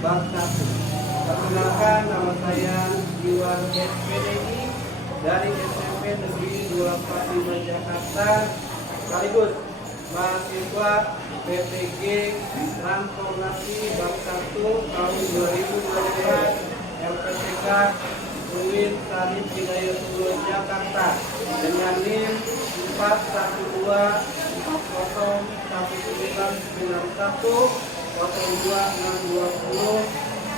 bab 1. Perkenalkan, nama saya Iwan SPDI dari SMP Negeri 245 Jakarta, sekaligus mahasiswa PPG Transformasi bab 1 tahun 2012 LPTK UIN Syarif Hidayatullah Jakarta dengan NIM 4121991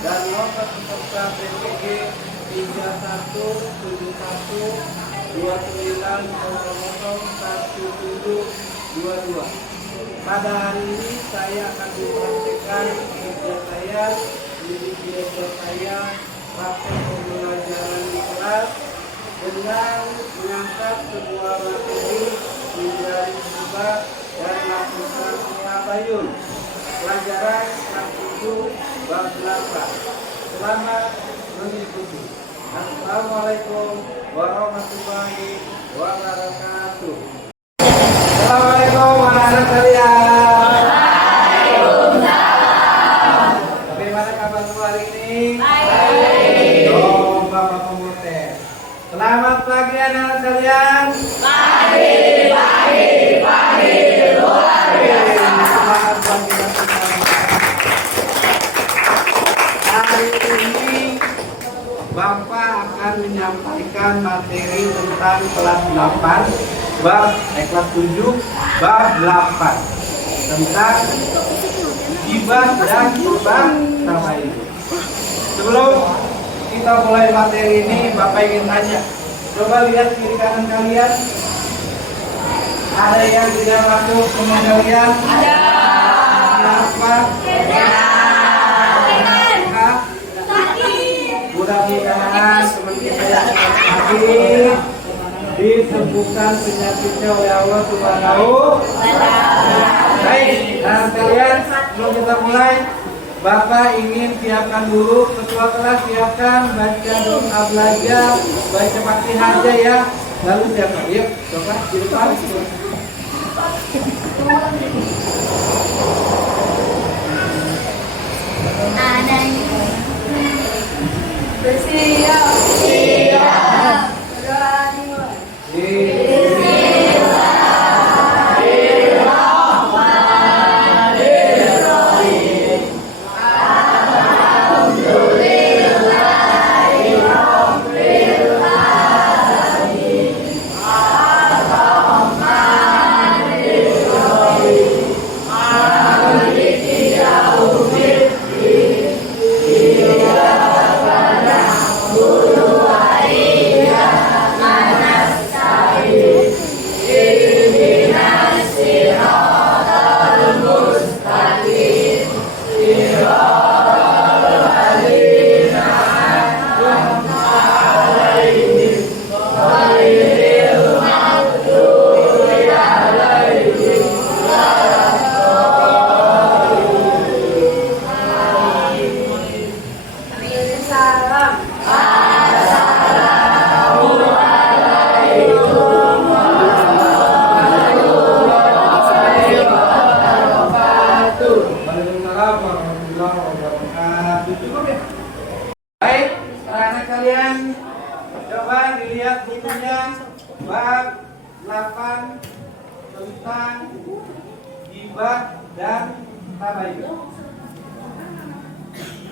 dan nomor peserta PPG 317129001722. Pada hari ini saya akan mempraktikkan kerja saya di video saya praktek pembelajaran di kelas dengan mengangkat sebuah materi menjadi sebab dan melakukan tabayun pelajaran kelas 7 bab 8. Selamat mengikuti. Assalamualaikum warahmatullahi wabarakatuh. Assalamualaikum anak-anak sekalian. Bagaimana kabar semua hari ini? Baik. Oh, Bapak Pemoter. Selamat pagi anak-anak sekalian. Pagi. Luar biasa. Selamat pagi. Hari ini Bapak akan menyampaikan materi tentang kelas 8 kelas 7 bab 8 tentang gibah dan tabayun. Sebelum kita mulai materi ini, Bapak ingin tanya, coba lihat kiri kanan kalian, ada yang tidak masuk ke kalian? Ada. Kenapa? Mudah-mudahan teman kita yang sakit disembuhkan penyakitnya oleh Allah Subhanahu wa Ta'ala. Baik, nah kalian sebelum kita mulai, Bapak ingin siapkan dulu, ketua kelas siapkan baca doa belajar, baca Fatihah aja ya. Lalu siapkan, yuk coba di depan. Ada bersiap, siap, Baik, anak kalian coba dilihat bukunya bab 8 tentang gibah dan tabayun.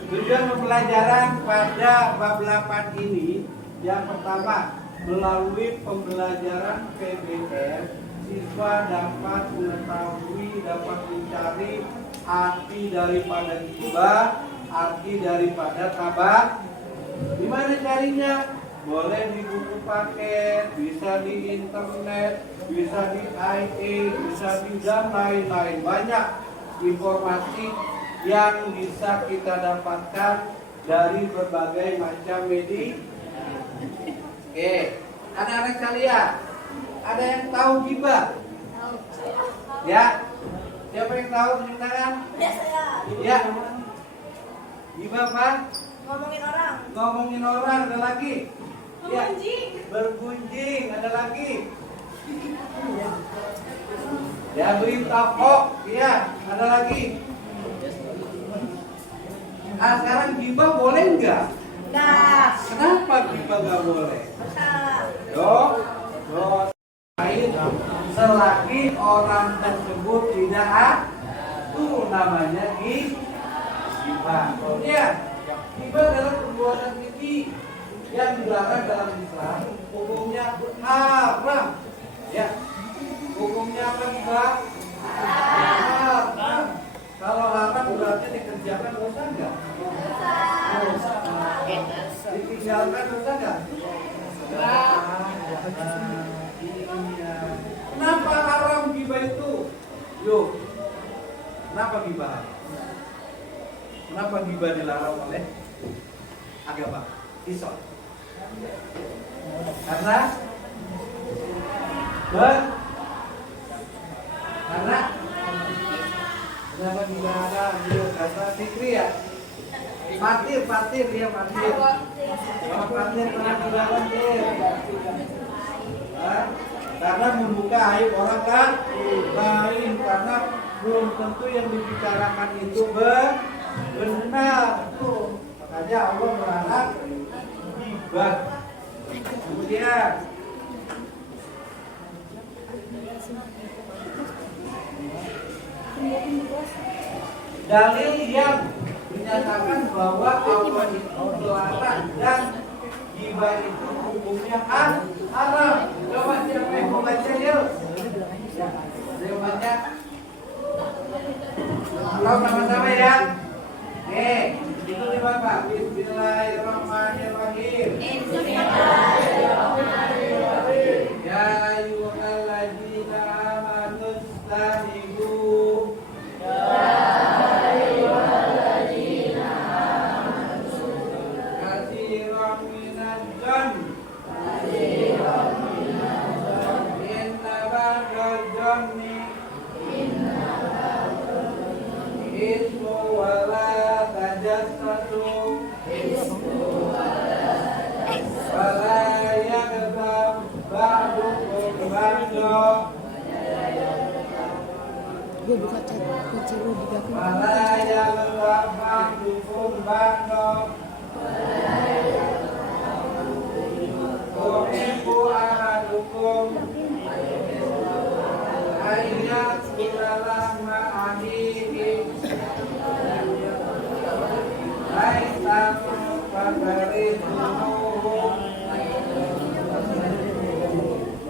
Tujuan pembelajaran pada bab 8 ini yang pertama, melalui pembelajaran PBR, siswa dapat mengetahui, dapat mencari arti daripada gibah, arti daripada tabayun. Gimana carinya? Boleh di buku paket, bisa di internet, bisa di IA, bisa di dan lain-lain. Banyak informasi yang bisa kita dapatkan dari berbagai macam media. Oke, anak-anak sekalian, ada yang tahu gibah? Ya, siapa yang tahu? Tunjuk tangan. Ya saya. Ya, gibah apa? Ngomongin orang. Ada lagi? Ya, bergunjing. Ada lagi? Ya, berita hoax. Ya, ada lagi? Nah, sekarang gibah boleh nggak? Enggak. Kenapa gibah nggak boleh? Lain selagi orang tersebut tidak itu namanya gibah. Ya, gibah adalah perbuatan keji yang dilarang dalam Islam. Hukumnya haram. Ya, hukumnya apa gibah? Haram. Kalau haram berarti dikerjakan dosa enggak? Dosa. Ditinggalkan dosa enggak? Iya. Kenapa haram gibah itu? Yuk. Kenapa gibah? Kenapa gibah dilarang oleh agama Islam? Karena kenapa gibah haram? Yuk, karena fikri ya. Fatir dia fatir. Kalau fatir pernah gibah fatir. Karena membuka aib orang lain, karena belum tentu yang dibicarakan itu benar. Makanya Allah melarang gibah. Kemudian dalil yang menyatakan bahwa Allah itu melarang dan gibah itu hukumnya haram. Coba siapa yang mau baca yuk? Saya baca. Kalau sama-sama ya. Itu nih Bapak. Bismillahirrahmanirrahim. Ya ayyuhalladzina amanu istanibu. Katsiran minadz dzanni. Ismu wala tajassasu wala yaghtab ba'dukum ba'da wala yaghtab ba'dukum ba'da tuhibbu ahadukum ayat kulalah ma'anihi aisamu fagarimuhu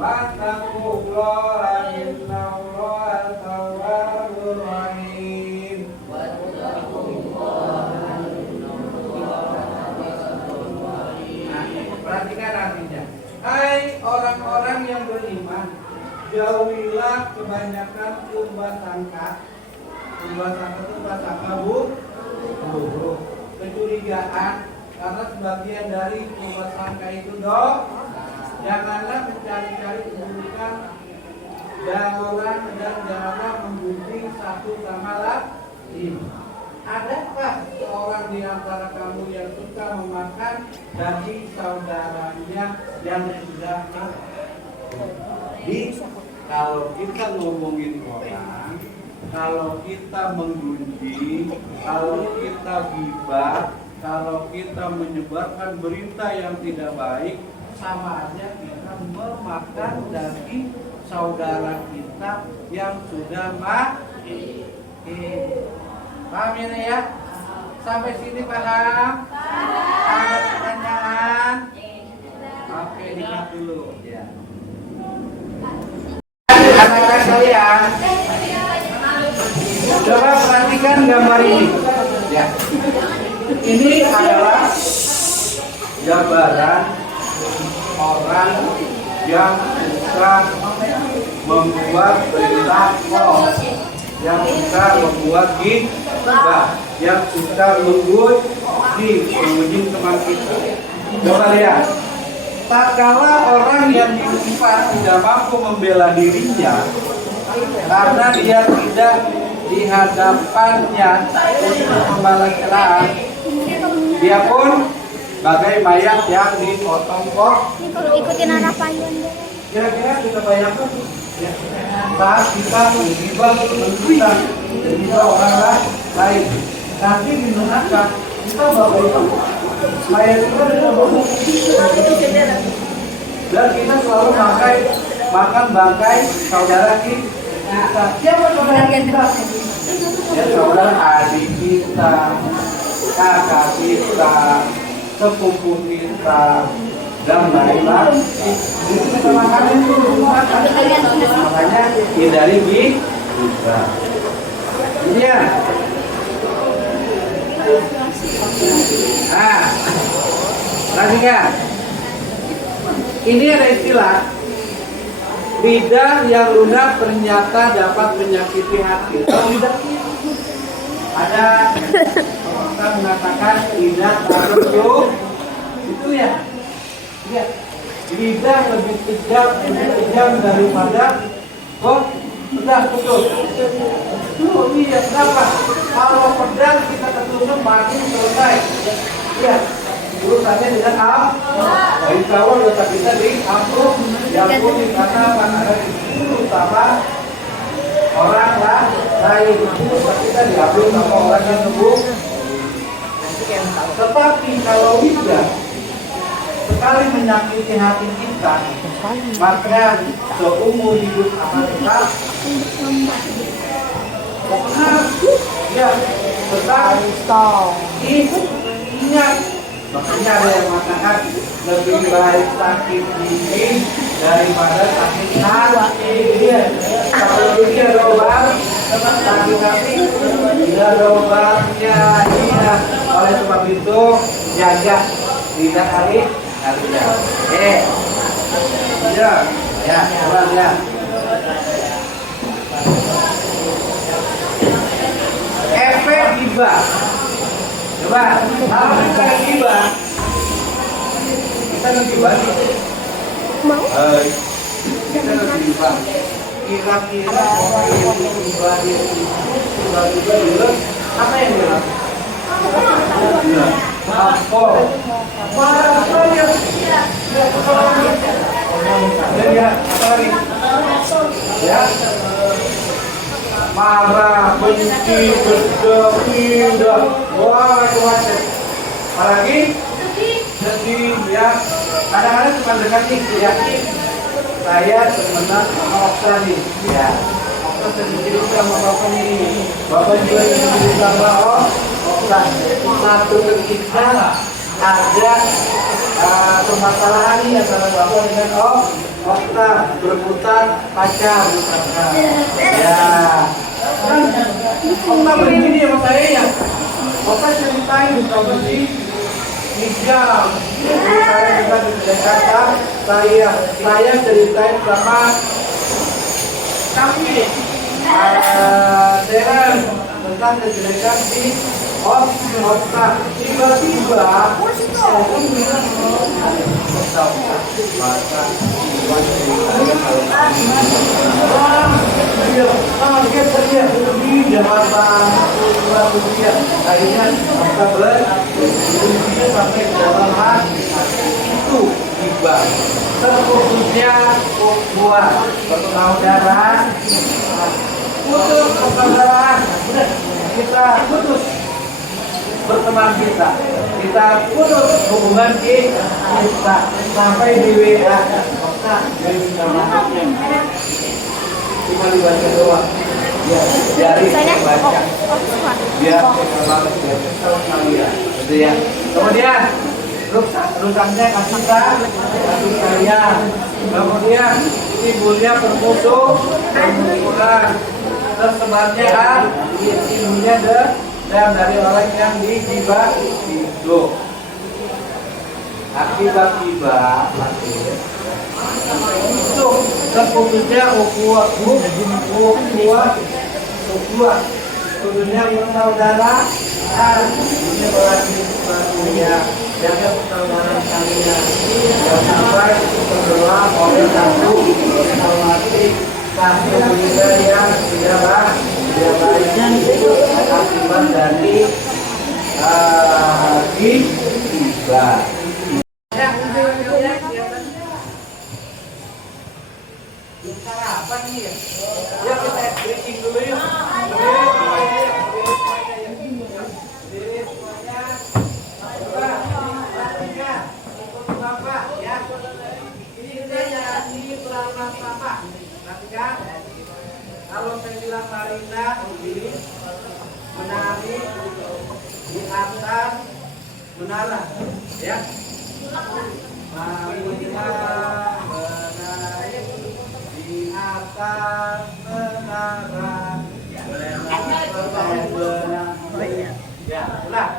wattaqullaha innallaha tawwabur rahim. Perhatikan artinya. Hai orang-orang yang beriman, jauhilah kebanyakan sumber sangka. Sumber sangka itu prasangka buruk, kecurigaan, karena sebagian dari sumber sangka itu janganlah mencari-cari keburukan dan janganlah memgunjing satu sama lain. Adakah seorang di antara kamu yang suka memakan daging saudaranya yang sudah mati? Kalau kita ngomongin orang, kalau kita menggunjing, kalau kita gibah, kalau kita menyebarkan berita yang tidak baik, sama aja kita memakan daging saudara kita yang sudah mati. Paham ini ya? Sampai sini paham? Ada pertanyaan? Oke, dikat dulu ya. Anak-anak kalian, coba perhatikan gambar ini. Ya. Ini adalah gambaran orang yang suka membuat berita hoax, yang suka membuat gibah, yang suka mengunjing teman kita. Coba lihat. Tak kala orang yang digibah tidak mampu membela dirinya karena dia tidak di hadapannya untuk membalas celaan, dia pun bagai mayat yang dipotong kok. Ikutin arah payung. Kira-kira kita bayangkan ya, saat kita menggibah orang lain, nanti di neraka kita bapak itu saya juga dengan bapak dan kita selalu makan bangkai saudara kita. Siapa saudara kita? Ya saudara adik kita, kakak kita, sepupu kita, dan lain-lain. Itu kita makan itu makanya hindari kita. Ini ya. Nah, lanjutnya. Ini ada istilah lidah yang lunak ternyata dapat menyakiti hati. Kalau lidah ada orang mengatakan lidah taruh itu ya. Ya. Lidah lebih kejam daripada pedang putus. Tuh iya kenapa? Kalau pedang kita ketusuk mati selesai. Ya. Urusannya dengan dari awal dosa kita diampun, diampuni karena ada dibunuh sama orang lain. Dosa kita diampuni sama orang yang sembuh. Tetapi kalau lidah sekali menyakiti hati kita, maka seumur hidup akan tetap ya tetap ingat. Makanya ada yang mengatakan lebih baik sakit gigi daripada sakit hati. Kalau gigi ada obat, sakit hati tidak ada obatnya. Iya. Oleh sebab itu jaga lidah hari ya, pulang ya. Efek gibah. Coba, kalau kita gibah, kita ngegibah nih. Mau? Kita ngegibah. Kira-kira orang yang gibah itu tiba-tiba apa yang bilang? Tampol. Marah saja. Ya, sorry. Ya. Marah, benci, gedek, pindah, wah macam-macam. Apalagi sedih, ya. Kadang-kadang cuma dekat nih, ya. Saya temenan sama Okta nih, ya. Okta sedikit sama bapak nih. Bapak juga sedikit sama Okta. Satu ketika ada permasalahan nih antara bapak dengan Okta berputar pacar misalkan. Ya. Kan Okta begini sama saya ya. Okta ceritain sama si Hijab. Saya juga dikata saya ceritain sama kami. Saya tentang kejelekan si Okta. Tiba-tiba akhirnya Okta berfungsinya sampai dalam hati itu tiba terputusnya buat persaudaraan putus persaudaraan kita putus berteman kita putus hubungan kita sampai di WA Okta cuma dibaca doang ya dari baca biar banget ya kalian gitu ya. Kemudian rusaknya kasih sayang, kemudian timbulnya bermusuh bermusuhan, tersebarnya timbulnya dan dari orang yang digibah itu akibat-akibat itu terputusnya ukhuwah putusnya bersaudara ini berarti sepatunya jaga persaudaraan kalian jangan sampai tenggelam oleh satu informasi satu berita yang tidak baik itu akibat dari gibah. Sarapan nih ya. Ya kita breaking dulu yuk. Semuanya. Marina ini menari di atas menara, ya. Marina menari di atas menara. Ya, ulah.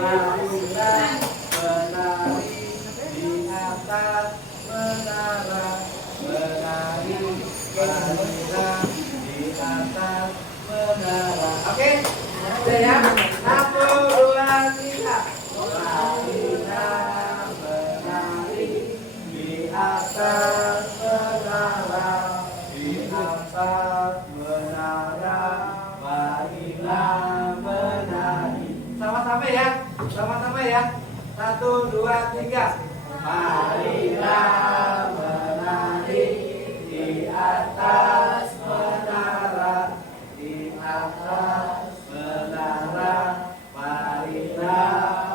Marina menari di atas menara, menari Marina di atas menara. Oke, udah ya. 1, 2, 3. Marina menari di atas menara, di atas menara. Marina menari. Sama-sama ya, sama-sama ya. 1, 2, 3. Marina menari di atas menara, di atas menara. Marina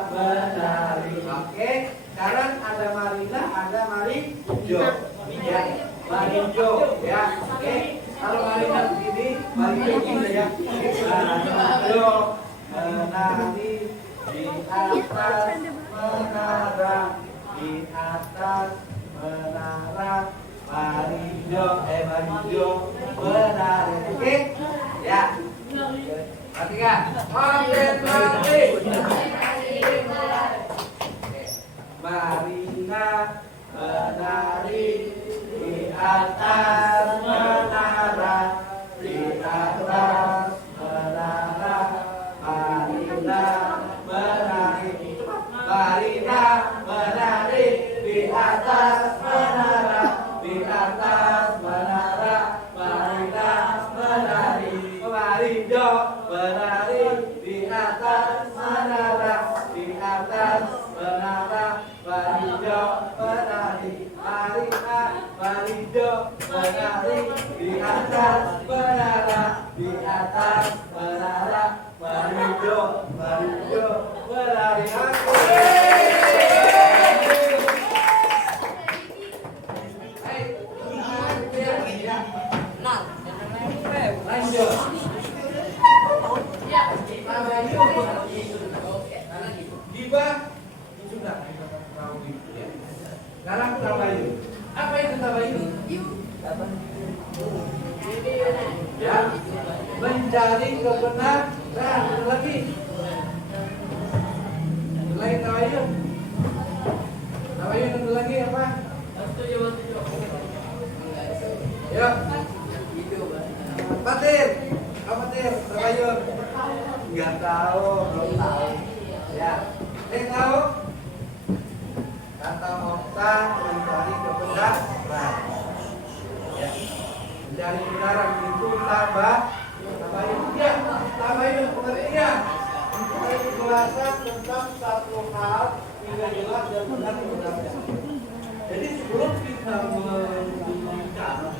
menari. Oke, sekarang ada Marina, ada Marijo. Ya, Marijo ya. Oke, kalau Marina begini, Marijo begini ya. Marijo menari di atas menara, di atas menara. Marijo menari. Oke, ya. Perhatikan. Konsentrasi. Marina menari di atas menara, di atas menara. Marina menari. Marina menari di atas menara, di atas menara. Marina menari. Marijo menari di atas menara, di atas menara. Marijo menari. Marina Marijo menari di atas menara, di atas menara. Marijo menari. Lanjut. Gibah sudah sekarang tabayun. Apa itu tabayun? Ya, mencari kebenaran. Lagi selain tabayun, tabayun itu lagi apa? Ya, Patir, apa Patir? Tabayun? Nggak tahu, belum tahu. Ya, tahu? Kata Okta mencari kebenaran. Ya, mencari kebenaran itu tabayun. Ya, tabayun pengertian. Mencari kejelasan tentang satu hal hingga jelas dan benar kebenarannya. Jadi sebelum kita berbicara,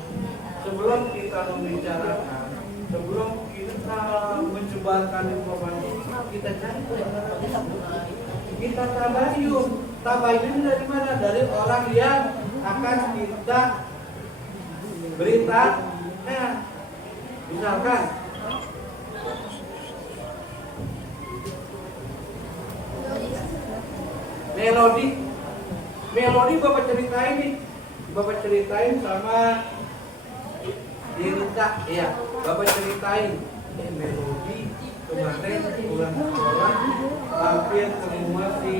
sebelum kita membicarakan, sebelum kita menyebarkan informasi, kita cari kebenaran. Kita tabayun. Tabayun dari mana? Dari orang yang akan kita berita. Nah, misalkan melodi Bapak ceritain sama Dirita, ya, Bapak ceritain melodi kemarin bulan sekolah hampir semua si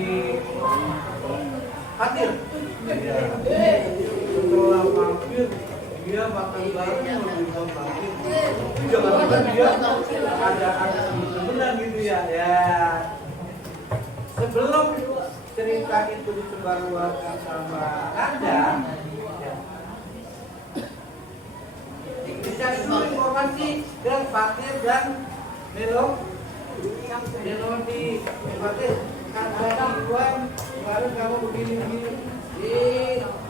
Fatir. Ya. Setelah mampir dia makan bareng sama Fatir. Tapi jangan-jangan dia ada teman gitu ya. Ya. Sebelum cerita itu disebarluaskan sama Anda, ya, dicari dulu informasi dan Fatir dan Melodi. Fatir, kan ada Iwan baru kamu begini.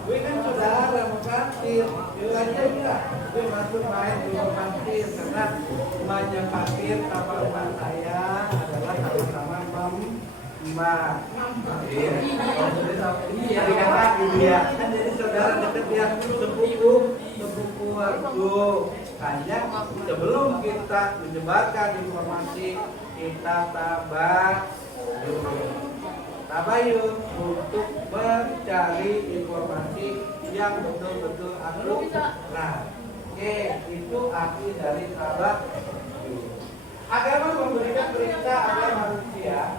Gue kan saudara sama Fatir. Dia aja enggak. Gue masuk main di Fatir karena rumahnya Fatir sama rumah saya adalah sama-sama Mbak. Iya, dikata dia kan jadi saudara dekat ya, sepupu nomor 2. Hanya sebelum kita menyebarkan informasi, kita tabayun untuk mencari informasi yang betul-betul akurat. Oke, itu arti dari tabayun. Agama memberikan perintah agar manusia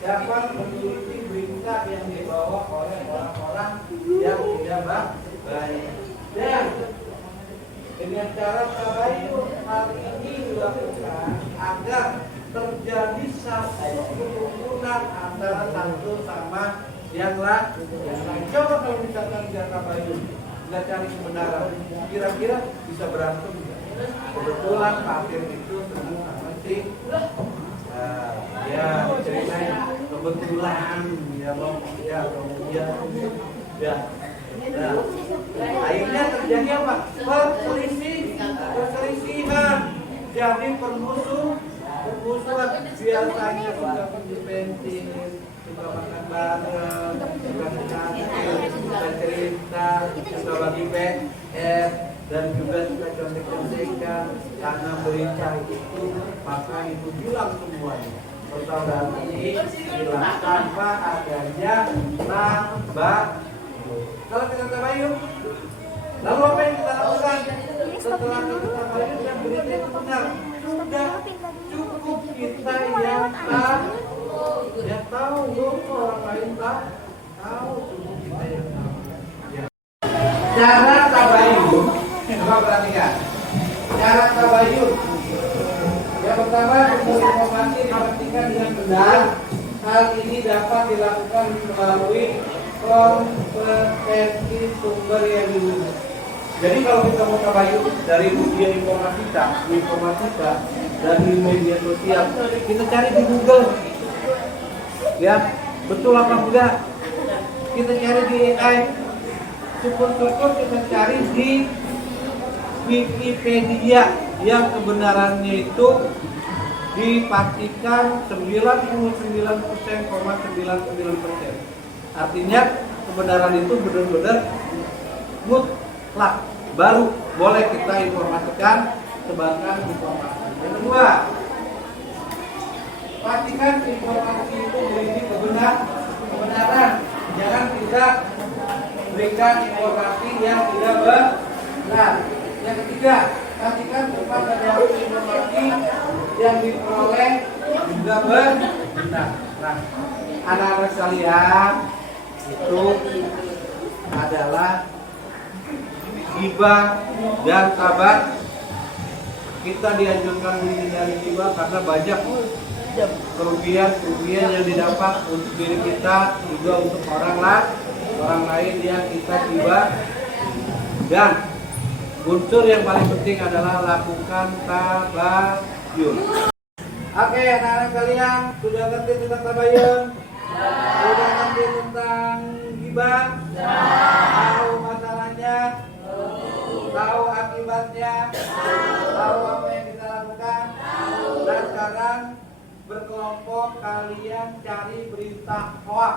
dapat mengikuti berita yang dibawa oleh orang-orang yang tidak baik. Dan dengan cara tabayun, hal ini dilakukan agar terjadi satu kerukunan antara satu sama yang lain. Coba kalau misalkan kita tabayun, nggak cari kebenaran, kira-kira bisa berantem nggak? Kebetulan Pak itu ketemu sama si ya ceritain kebetulan ya bang ya kemudian ya nah, akhirnya terjadi apa? Perselisihan, jadi permusuhan. Biasanya suka pergi bensin, suka makan bareng, suka nyanyi, suka cerita, suka bagi PR, dan juga suka contek-contekan. Karena berita itu, maka itu bilang semuanya. Persaudaraan ini bilang tanpa adanya tabayun. Kalau kita tabayun, lalu apa yang kita lakukan? Setelah kita tabayun dan berita itu benar, sudah cukup kita yang tahu, orang lain tahu, cukup kita yang tahu. Ya. Cara tabayun, coba perhatikan. Cara tabayun, yang pertama, informasi dipastikan dengan benar. Hal ini dapat dilakukan melalui kompetensi sumber yang diuji. Jadi kalau kita mau tabayun dari media informatika, dari media sosial, kita cari di Google, ya betul apa enggak? Kita cari di AI, syukur-syukur kita cari di Wikipedia yang kebenarannya itu dipastikan 99,99%. Artinya kebenaran itu benar-benar mutlak, baru boleh kita informasikan, sebarkan informasi. Yang kedua, pastikan informasi itu berisi kebenaran. Jangan kita berikan informasi yang tidak benar. Yang ketiga, pastikan tempat dan waktu informasi yang diperoleh juga benar. Nah, anak-anak sekalian, itu adalah ghibah dan kabar. Kita dianjurkan menghindari ghibah karena banyak kerugian yang didapat untuk diri kita, juga untuk orang lain yang kita ghibah. Dan unsur yang paling penting adalah lakukan tabayun. Oke, anak-anak sekalian, sudah ngerti tentang tabayun? Sudah ngerti tentang ghibah? Tahu masalahnya? Tahu akibatnya? Tahu apa yang kita lakukan? Dan sekarang berkelompok kalian cari berita hoax.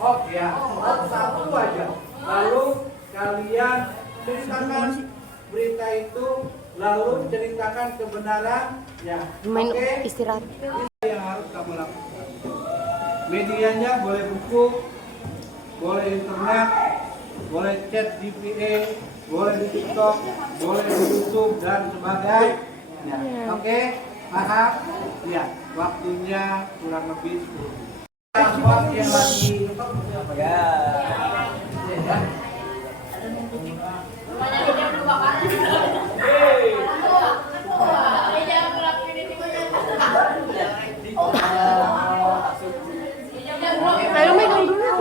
Hoax ya, hoax satu aja. Lalu kalian ceritakan berita itu, lalu ceritakan kebenaran ya. Oke? Istirahat. Ini yang harus kamu lakukan. Medianya boleh buku, boleh internet, boleh chat GPA, boleh di TikTok, boleh di YouTube dan sebagainya. Oke? Paham? Ya, waktunya kurang lebih 10. Hoax yang lagi ya. Ayo megang dulu.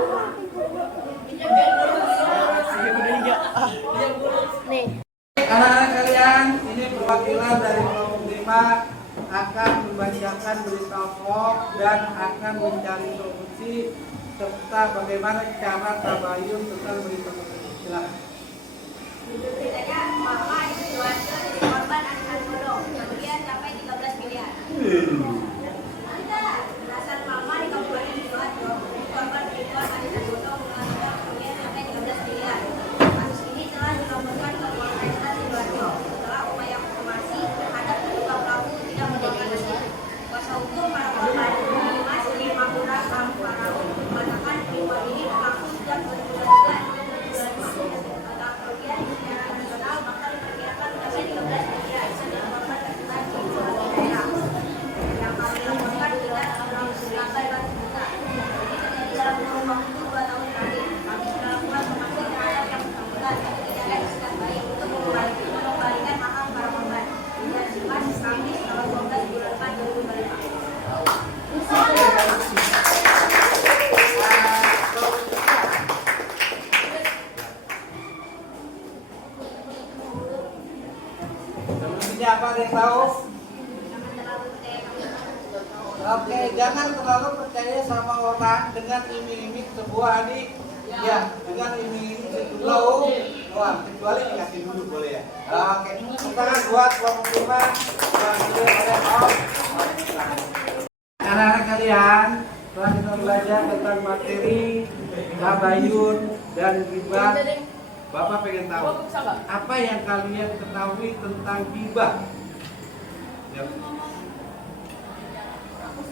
Nih. Anak-anak kalian, ini perwakilan dari kelompok 5 akan membacakan berita hoax dan akan mencari solusi serta bagaimana cara tabayun tentang berita tersebut. Silakan. Beritanya mama itu Johannes korban anak bodong, kemudian sampai 13 miliar. Alasan mama di Kabupaten Sidoarjo korban penipuan anak bodong kemudian sampai 13 miliar. Kasus ini telah Artinya apa, ada yang tahu? Oke, jangan terlalu percaya sama orang dengan iming-iming sebuah adik. Ya, dengan iming-iming sejumlah uang, kecuali dikasih dulu boleh ya. Oke, tangan buat uang terima. Anak-anak kalian, setelah kita belajar tentang materi tabayun dan ghibah, Bapak pengen tahu apa yang kalian ketahui tentang ghibah? Ya.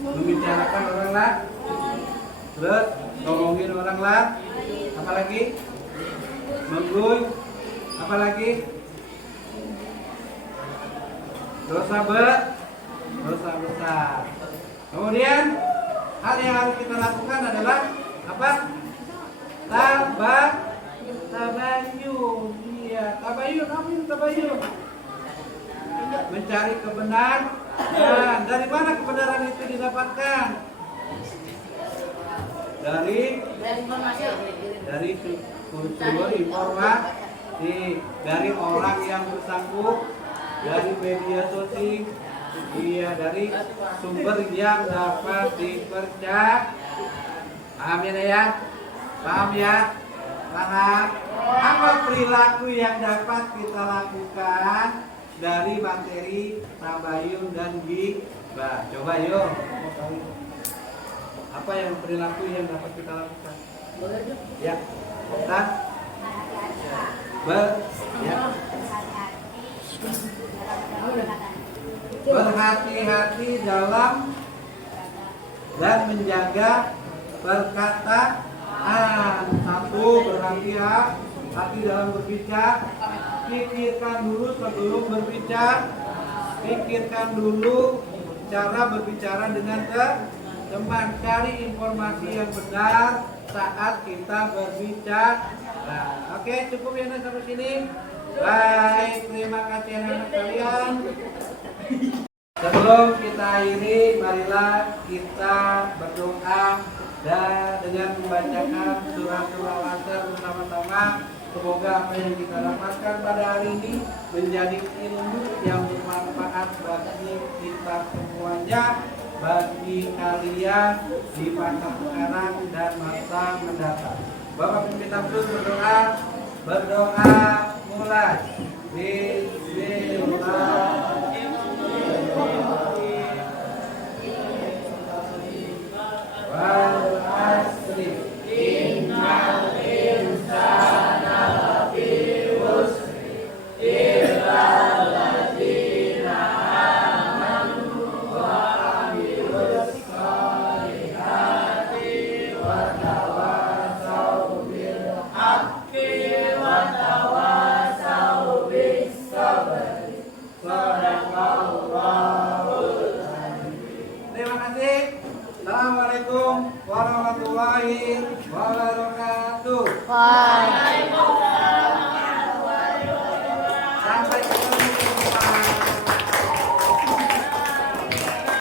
Membicarakan orang lain, terus ngomongin orang lain, apalagi mengguy, apalagi dosa besar. Kemudian hal yang harus kita lakukan adalah apa? Tabayun. Iya, tabayun. Apa itu tabayun? Mencari kebenaran. Nah, dari mana kebenaran itu didapatkan? Dari sumber informasi, dari orang yang bersangkut, dari media sosial, iya, dari sumber yang dapat dipercaya. Paham ya? Paham ya? Paham? Apa perilaku yang dapat kita lakukan dari materi tabayun dan ghibah? Coba yuk. Apa yang perilaku yang dapat kita lakukan? Ya. Kan? Ya. Berhati-hati dalam dan menjaga perkataan. Satu, berhati-hati dalam berbicara. Pikirkan dulu sebelum berbicara. Pikirkan dulu cara berbicara dengan teman. Cari informasi yang benar saat kita berbicara. Nah, oke, cukup ya sampai sini. Baik, terima kasih anak-anak kalian. Sebelum kita akhiri, marilah kita berdoa dan dengan membacakan surah Al-Asr bersama-sama. Semoga apa yang kita dapatkan pada hari ini menjadi ilmu yang bermanfaat bagi kita semuanya, bagi kalian di masa sekarang dan masa mendatang. Bapak pimpin terus berdoa mulai. Bismillahirrahmanirrahim. Wal asri innal insana lafi khusri illa alladziina aamanu wa 'amilus shalihati wa tawassaw bil haqqi wa tawassaw bis sabri. Shadaqallahul azim. Terima kasih. Assalamualaikum warahmatullahi wabarakatuh. Waalaikumsalam.